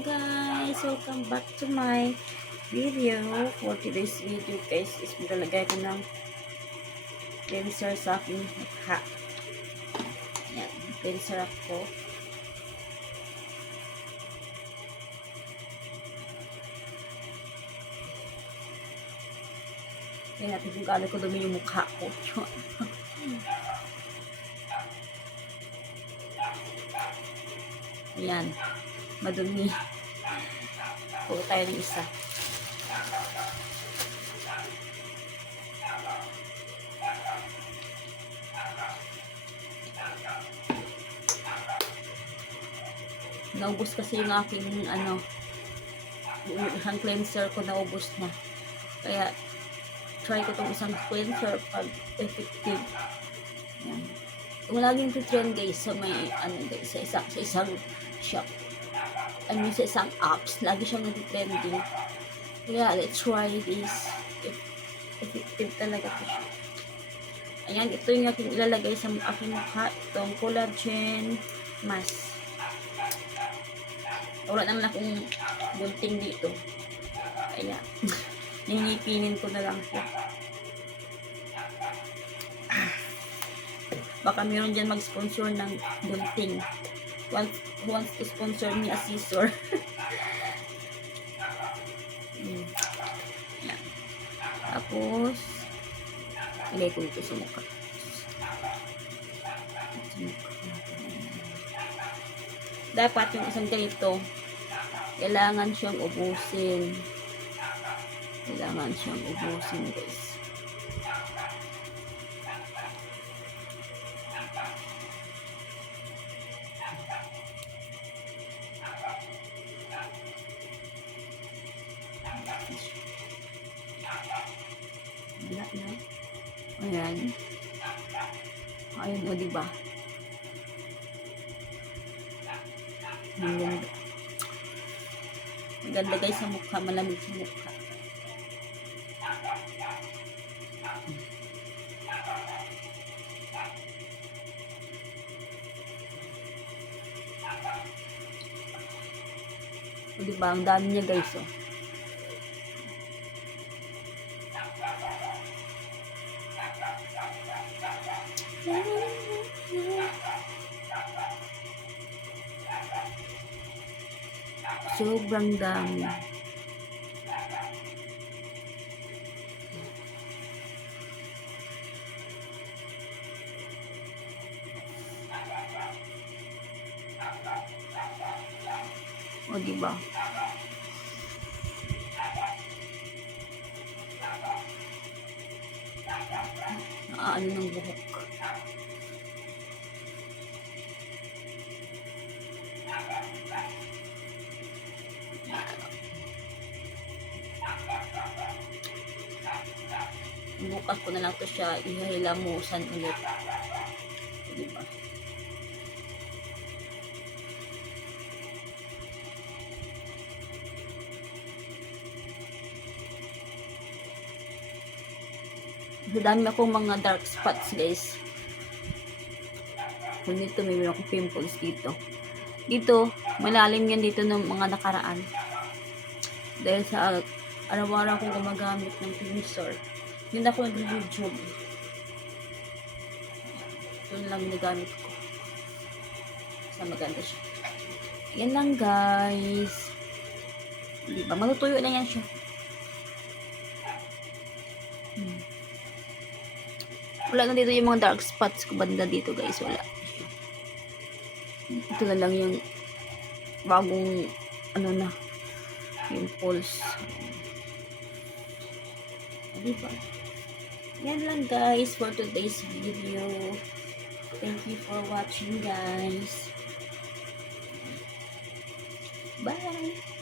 guys! Welcome back to my video. For today's video guys is maglalagay ko ng cleanser sa aking mukha. Yan, cleanser ako. Tingnan natin kung gaano ko dumi yung mukha ko. Ayan. Madumi. Puro tayo ng isa. Naubos kasi yung aking ano isang cleanser ko naubos na. Kaya try ko tong isang cleanser pag effective. Yan. Wala laging tutorial guys sa may ano guys sa isang sa isang shop. I mean sa isang apps, lagi siyang nag-trending. Kaya let's try this. If, effective talaga to siya. Ayan, ito yung aking ilalagay sa aking mukha. Itong collagen mask. Wala naman akong bunting dito. Ayan. Ningipinin ko na lang siya. Baka meron dyan mag-sponsor ng bunting. Wants, wants to sponsor me a scissor. Hmm. Yan. Tapos, ilagay ko ito. Sa mukha. Dapat yung isang ganito, kailangan siyang ubusin. Kailangan siyang ubusin, guys. Ayan. Ayun o, diba? Ang ganda. Ang guys sa mukha. Malamig sa mukha. O, diba? Ang dami niya guys, oh. Sobrang dami. O, diba? Naaano ng buhok. Bukas ko na lang to siya ihilamusan ulit. Diba? Dami akong mga dark spots guys. Kung dito may meron akong pimples dito. Dito, malalim yan dito ng mga nakaraan. Dahil sa araw-araw akong gumagamit ng cleanser. Hindi na ako nag-YouTube. Ito lang ginagamit ko. Sa maganda siya. Yan lang guys. Di ba? Matutuyo na yan siya. Hmm. Wala na dito yung mga dark spots ko banda dito guys. Wala. Ito na lang yung bagong ano na pimples. Diba? Yan lang guys for today's video. Thank you for watching guys. Bye!